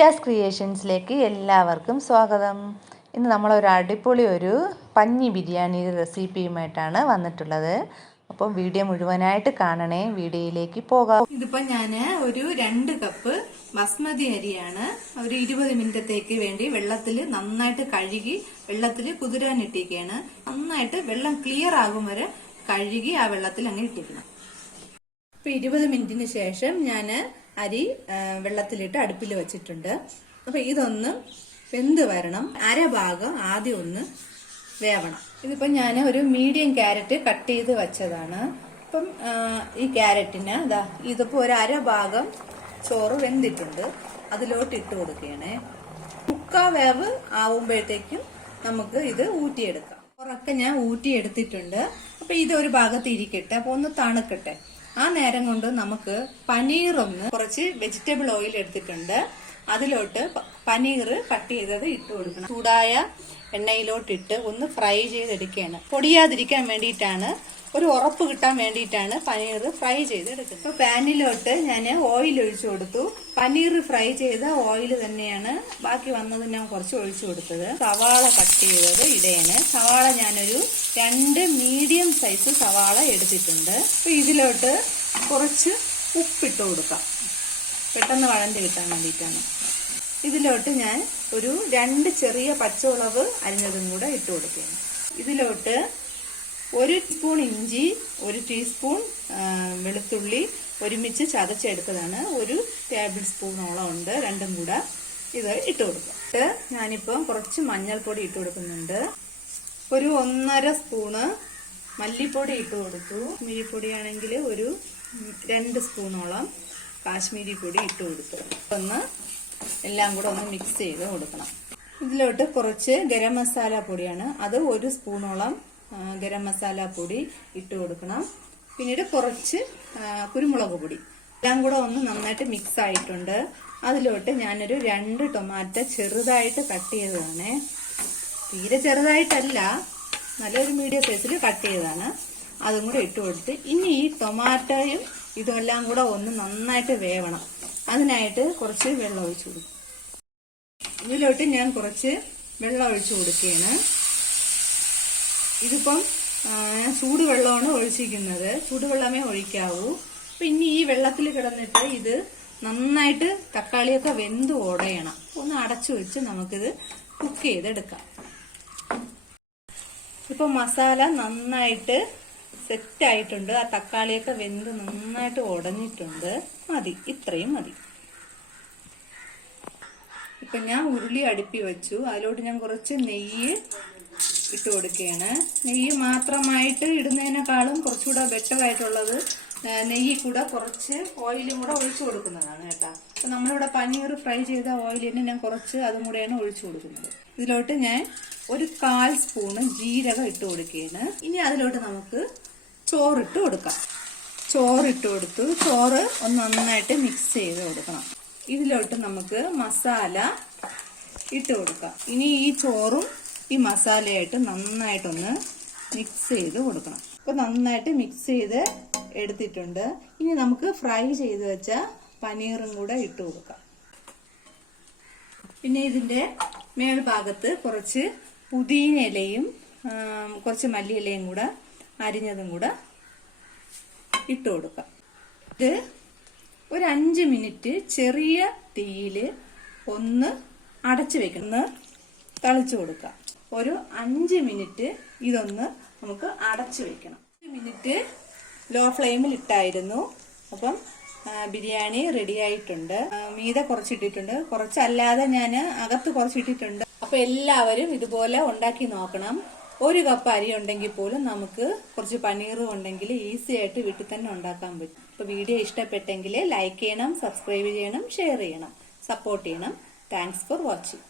ഷീജാസ് ക്രിയേഷൻസിലേക്ക് എല്ലാവർക്കും സ്വാഗതം. ഇന്ന് നമ്മളൊരു അടിപൊളി പഞ്ഞി ബിരിയാണി റെസിപ്പിയുമായിട്ടാണ് വന്നിട്ടുള്ളത്. അപ്പം വീഡിയോ മുഴുവനായിട്ട് കാണണേ. വീഡിയോയിലേക്ക് പോകാം. ഇതിപ്പോൾ ഞാൻ ഒരു 2 കപ്പ് ബസ്മതി അരിയാണ് ഒരു 20 മിനിറ്റത്തേക്ക് വേണ്ടി വെള്ളത്തിൽ നന്നായിട്ട് കഴുകി വെള്ളത്തിൽ കുതിരാനിട്ടിരിക്കുകയാണ്. നന്നായിട്ട് വെള്ളം ക്ലിയർ ആകും വരെ കഴുകി ആ വെള്ളത്തിൽ അങ്ങ് ഇട്ടിരിക്കണം. ഇപ്പൊ 20 മിനിറ്റിന് ശേഷം ഞാൻ അരി വെള്ളത്തിലിട്ട് അടുപ്പിൽ വെച്ചിട്ടുണ്ട്. അപ്പൊ ഇതൊന്ന് വെന്ത് വരണം. അരഭാഗം ആദ്യം ഒന്ന് വേവണം. ഇതിപ്പോ ഞാൻ ഒരു മീഡിയം ക്യാരറ്റ് കട്ട് ചെയ്ത് വെച്ചതാണ്. അപ്പം ഈ ക്യാരറ്റിന് ഇതിപ്പോ ഒരു അരഭാഗം ചോറ് വെന്തിട്ടുണ്ട്. അതിലോട്ട് ഇട്ട് കൊടുക്കുകയാണേ. 3/4 വേവ് ആവുമ്പോഴത്തേക്കും നമുക്ക് ഇത് ഊറ്റിയെടുക്കാം. ഉറക്കെ ഞാൻ ഊറ്റിയെടുത്തിട്ടുണ്ട്. അപ്പൊ ഇതൊരു ഭാഗത്ത് ഇരിക്കട്ടെ. അപ്പൊ ഒന്ന് തണുക്കട്ടെ. ആ നേരം കൊണ്ട് നമുക്ക് പനീർ കുറച്ച് വെജിറ്റബിൾ ഓയിൽ എടുത്തിട്ടുണ്ട്. അതിലോട്ട് പനീർ കട്ട് ചെയ്തത് ഇട്ട് കൊടുക്കണം. ചൂടായ എണ്ണയിലോട്ടിട്ട് ഒന്ന് ഫ്രൈ ചെയ്തെടുക്കുകയാണ്. പൊടിയാതിരിക്കാൻ വേണ്ടിയിട്ടാണ്, ഒരു ഉറപ്പ് കിട്ടാൻ വേണ്ടിയിട്ടാണ് പനീർ ഫ്രൈ ചെയ്തെടുക്കുന്നത്. ഇപ്പൊ പാനിലോട്ട് ഞാൻ ഓയിൽ ഒഴിച്ചു കൊടുത്തു. പനീർ ഫ്രൈ ചെയ്ത ഓയിൽ തന്നെയാണ് ബാക്കി വന്നത് ഞാൻ കുറച്ച് ഒഴിച്ചു കൊടുത്തത്. സവാള കട്ട് ചെയ്തത് ഇടയാണ്. സവാള ഞാനൊരു 2 മീഡിയം സൈസ് സവാള എടുത്തിട്ടുണ്ട്. അപ്പൊ ഇതിലോട്ട് കുറച്ച് ഉപ്പിട്ട് കൊടുക്കാം. പെട്ടെന്ന് വഴണ്ട് കിട്ടാൻ വേണ്ടിയിട്ടാണ്. ഇതിലോട്ട് ഞാൻ ഒരു 2 ചെറിയ പച്ചമുളക് അരിഞ്ഞതും കൂടെ ഇട്ട് കൊടുക്കുകയാണ്. ഇതിലോട്ട് 1 ടീസ്പൂൺ ഇഞ്ചി, 1 ടീസ്പൂൺ വെളുത്തുള്ളി ഒരുമിച്ച് ചതച്ചെടുത്തതാണ്. 1 ടേബിൾ സ്പൂണോളം ഉണ്ട്. രണ്ടും കൂടെ ഇത് ഇട്ട് കൊടുക്കുക. ഞാനിപ്പോൾ കുറച്ച് മഞ്ഞൾപ്പൊടി ഇട്ട് കൊടുക്കുന്നുണ്ട്. ഒരു 1.5 സ്പൂണ് മല്ലിപ്പൊടി ഇട്ട് കൊടുത്തു. മല്ലിപ്പൊടിയാണെങ്കിൽ ഒരു 2 സ്പൂണോളം കാശ്മീരി പൊടി ഇട്ട് കൊടുത്തു. എല്ലാം കൂടെ ഒന്ന് മിക്സ് ചെയ്ത് കൊടുക്കണം. ഇതിലോട്ട് കുറച്ച് ഗരം മസാല പൊടിയാണ്. അത് 1 സ്പൂണോളം ഗരം മസാല പൊടി ഇട്ട് കൊടുക്കണം. പിന്നീട് കുറച്ച് കുരുമുളക് പൊടി എല്ലാം കൂടെ ഒന്ന് നന്നായിട്ട് മിക്സ് ആയിട്ടുണ്ട്. അതിലോട്ട് ഞാനൊരു 2 ടൊമാറ്റോ ചെറുതായിട്ട് കട്ട് ചെയ്തതാണ്. തീരെ ചെറുതായിട്ടല്ല, നല്ലൊരു മീഡിയം സൈസിൽ കട്ട് ചെയ്തതാണ്. അതും കൂടെ ഇട്ട് കൊടുത്ത് ഇനി ഈ ടൊമാറ്റോയും ഇതെല്ലാം കൂടെ ഒന്ന് നന്നായിട്ട് വേവണം. അതിനായിട്ട് കുറച്ച് വെള്ളം ഒഴിച്ചു കൊടുക്കും. ഇതിലോട്ട് ഞാൻ കുറച്ച് വെള്ളം ഒഴിച്ചു കൊടുക്കുകയാണ്. ഇതിപ്പം ഞാൻ ചൂടുവെള്ളമാണ് ഒഴിച്ചിരിക്കുന്നത്. ചൂടുവെള്ളമേ ഒഴിക്കാവൂ. അപ്പൊ ഇനി ഈ വെള്ളത്തിൽ കിടന്നിട്ട് ഇത് നന്നായിട്ട് തക്കാളിയൊക്കെ വെന്ത് ഉടയണം. ഒന്ന് അടച്ചു വെച്ച് നമുക്കിത് കുക്ക് ചെയ്തെടുക്കാം. ഇപ്പൊ മസാല നന്നായിട്ട് സെറ്റ് ആയിട്ടുണ്ട്. ആ തക്കാളിയൊക്കെ വെന്ത് നന്നായിട്ട് ഉടഞ്ഞിട്ടുണ്ട്. മതി, ഇത്രയും മതി. ഇപ്പൊ ഞാൻ ഉരുളി അടുപ്പി വെച്ചു. അതിലോട്ട് ഞാൻ കുറച്ച് നെയ്യ് ഇട്ട് കൊടുക്കുകയാണ്. നെയ്യ് മാത്രമായിട്ട് ഇടുന്നതിനേക്കാളും കുറച്ചുകൂടെ ബെറ്റർ ആയിട്ടുള്ളത് നെയ്യിൽ കൂടെ കുറച്ച് ഓയിലും കൂടെ ഒഴിച്ചു കൊടുക്കുന്നതാണ് കേട്ടോ. അപ്പൊ നമ്മളിവിടെ പനീർ ഫ്രൈ ചെയ്ത ഓയിൽ തന്നെ ഞാൻ കുറച്ച് അതും കൂടെയാണ് ഒഴിച്ചു കൊടുക്കുന്നത്. ഇതിലോട്ട് ഞാൻ ഒരു 1/4 സ്പൂണ് ജീരകം ഇട്ട് കൊടുക്കുകയാണ്. ഇനി അതിലോട്ട് നമുക്ക് ചോറിട്ട് കൊടുക്കാം. ചോറിട്ട് കൊടുത്തു. ചോറ് ഒന്ന് നന്നായിട്ട് മിക്സ് ചെയ്ത് കൊടുക്കണം. ഇതിലോട്ട് നമുക്ക് മസാല ഇട്ട് കൊടുക്കാം. ഇനി ഈ ചോറും ഈ മസാലയായിട്ട് നന്നായിട്ടൊന്ന് മിക്സ് ചെയ്ത് കൊടുക്കണം. അപ്പൊ നന്നായിട്ട് മിക്സ് ചെയ്ത് എടുത്തിട്ടുണ്ട്. ഇനി നമുക്ക് ഫ്രൈ ചെയ്ത് വെച്ച പനീറും കൂടെ ഇട്ട് കൊടുക്കാം. പിന്നെ ഇതിന്റെ മേൽഭാഗത്ത് കുറച്ച് പുതിന ഇലയും കുറച്ച് മല്ലിയിലയും കൂടെ അരിഞ്ഞതും കൂടെ ഇട്ട് കൊടുക്കാം. ഇത് ഒരു 5 മിനിറ്റ് ചെറിയ തീയിൽ ഒന്ന് അടച്ചു വെക്കണം. തളിച്ചു കൊടുക്കാം. ഒരു 5 മിനിറ്റ് ഇതൊന്ന് നമുക്ക് അടച്ചു വെക്കണം. 1 മിനിറ്റ് ലോ ഫ്ലെയിമിൽ ഇട്ടായിരുന്നു. അപ്പം ബിരിയാണി റെഡി ആയിട്ടുണ്ട്. മീതെ കുറച്ചിട്ടിട്ടുണ്ട്, കുറച്ചല്ലാതെ ഞാൻ അകത്ത് കുറച്ചിട്ടിട്ടുണ്ട്. അപ്പൊ എല്ലാവരും ഇതുപോലെ ഉണ്ടാക്കി നോക്കണം. 1 കപ്പ് അരി ഉണ്ടെങ്കിൽ പോലും നമുക്ക് കുറച്ച് പനീറും ഉണ്ടെങ്കിൽ ഈസി ആയിട്ട് വീട്ടിൽ തന്നെ ഉണ്ടാക്കാൻ പറ്റും. അപ്പൊ വീഡിയോ ഇഷ്ടപ്പെട്ടെങ്കിൽ ലൈക്ക് ചെയ്യണം, സബ്സ്ക്രൈബ് ചെയ്യണം, ഷെയർ ചെയ്യണം, സപ്പോർട്ട് ചെയ്യണം. Thanks for watching.